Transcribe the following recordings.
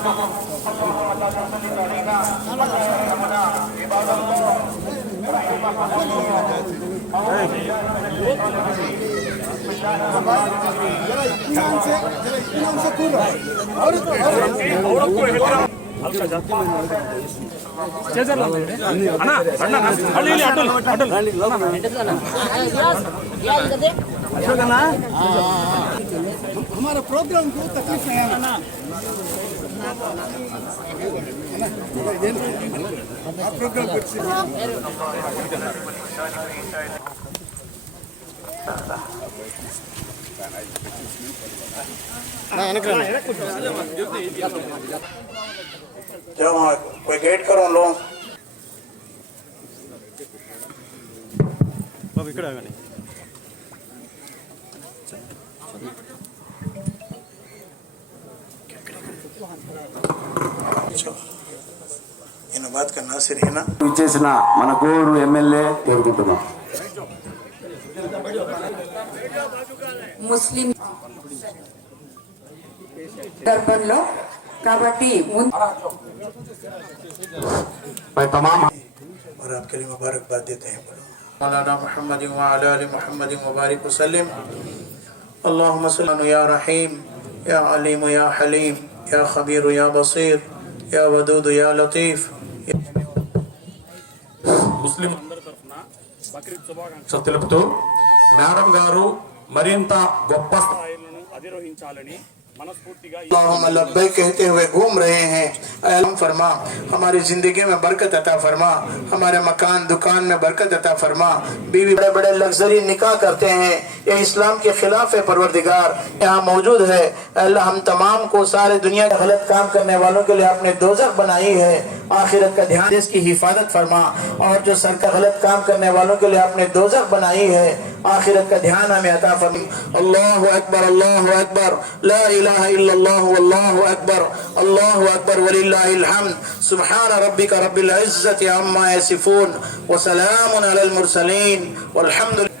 तकलीफ नहीं आना आप प्रोग्राम जाओ वहाँ कोई गेट करो लो ఇక్కడ ఆగండి کوئی گیٹ کرو لوگ ఇక్కడ ఇచ్చేసిన మన కోరు ఎమ్మెల్యే కోరుకుంటున్నాం ముస్లిం సందర్భంలో కాబట్టి ముందు मैं तमाम और आपके लिए मुबारकबाद देते हैं मौलाना मोहम्मद वाल मोहम्मद मुबारक वसलम अल्लाहुम्म सल्लि या रहीम या अलीम या हलीम يا خبير يا بصير يا ودود يا لطيف. ముస్లిం తెలుపుతూ మేడం గారు మరింత గొప్ప స్థాయిలను అధిరోహించాలని اللہم لبیک کہتے ہوئے گھوم رہے ہیں۔ اے اللہ فرما ہماری زندگی میں برکت عطا فرما۔ ہمارے مکان دکان میں برکت عطا فرما۔ بیوی بڑے بڑے لگزری نکاح کرتے ہیں۔ یہ اسلام کے خلاف ہے پروردگار۔ یہاں موجود ہے۔ اے اللہ ہم تمام کو سارے دنیا کے غلط کام کرنے والوں کے لیے اپنے دوزر دوزخ بنائی ہے۔ آخرت کا دھیان اس کی حفاظت فرما اور جو سر کا غلط کام کرنے والوں کے لیے اپنے نے دوزخ بنائی ہے، آخرت کا دھیان ہمیں عطا فرما۔ اللہ اکبر اللہ اکبر۔ لا الہ الا اللہ واللہ اکبر۔ اللہ اکبر، وللہ الحمد۔ سبحان ربک رب العزت عما یصفون وسلام علی المرسلین۔ والحمد لله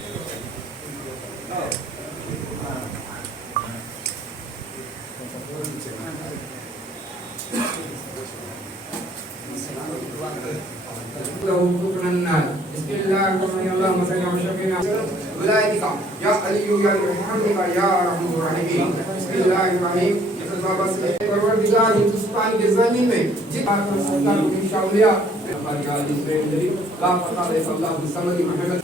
سبحانه اللهم صل وسلم على يا علي يا رحمنك يا رحمن الرحيم بسم الله الرحمن ہندوستان کے زمین میں جی آپ کو سلطان کی شامیہ اللہ۔ تعالی صلی اللہ علیہ وسلم کی محمد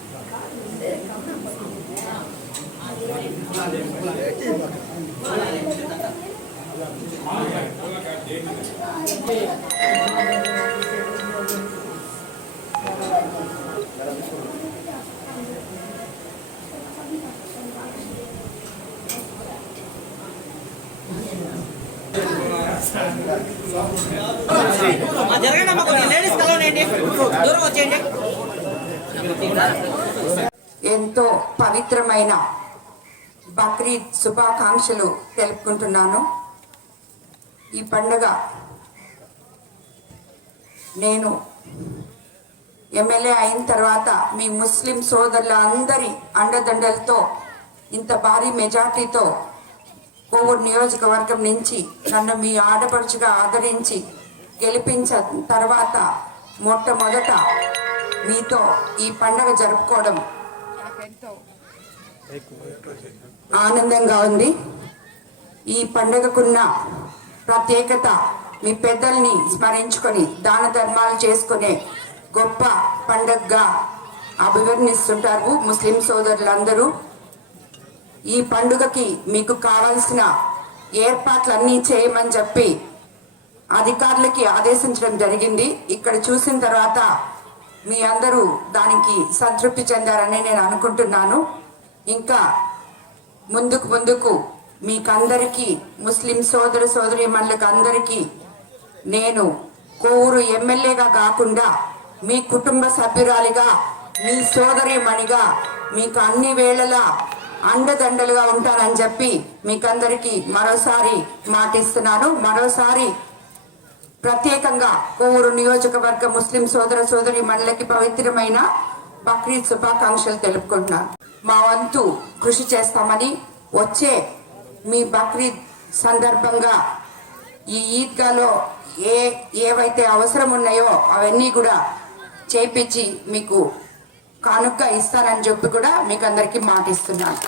జరగండి అమ్మ కొంచెం లేడీస్ కలవనండి దూరం వచ్చేయండి ఎంతో పవిత్రమైన బక్రీద్ శుభాకాంక్షలు తెలుపుకుంటున్నాను. ఈ పండుగ నేను ఎమ్మెల్యే అయిన తర్వాత మీ ముస్లిం సోదరుల అందరి అండదండలతో ఇంత భారీ మెజార్టీతో కోవూరు నియోజకవర్గం నుంచి నన్ను మీ ఆడపడుచుగా ఆదరించి గెలిపించిన తర్వాత మొట్టమొదట మీతో ఈ పండగ జరుపుకోవడం నాకెంతో ఆనందంగా ఉంది. ఈ పండగకున్న ప్రత్యేకత మీ పెద్దల్ని స్మరించుకొని దాన ధర్మాలు చేసుకునే గొప్ప పండగగా అభివర్ణిస్తుంటారు ముస్లిం సోదరులందరూ. ఈ పండుగకి మీకు కావాల్సిన ఏర్పాట్లన్నీ చేయమని చెప్పి అధికారులకి ఆదేశించడం జరిగింది. ఇక్కడ చూసిన తర్వాత మీ అందరూ దానికి సంతృప్తి చెందారని నేను అనుకుంటున్నాను. ఇంకా ముందుకు ముందుకు మీకందరికీ ముస్లిం సోదర సోదరిమణులకు అందరికీ నేను కోవూరు ఎమ్మెల్యేగా కాకుండా మీ కుటుంబ సభ్యురాలిగా మీ సోదరిమణిగా మీకు అన్ని వేళలా అండదండలుగా ఉంటానని చెప్పి మీకందరికీ మరోసారి మాటిస్తున్నాను. మరోసారి ప్రత్యేకంగా కోవూరు నియోజకవర్గ ముస్లిం సోదర సోదరి మండలికి పవిత్రమైన బక్రీద్ శుభాకాంక్షలు తెలుపుకుంటున్నాను. మా వంతు కృషి చేస్తామని వచ్చే మీ బక్రీద్ సందర్భంగా ఈ ఈద్గాలో ఏ ఏవైతే అవసరం ఉన్నాయో అవన్నీ కూడా చేపించి మీకు కానుక ఇస్తానని చెప్పి కూడా మీకు అందరికీ మాటిస్తున్నాను.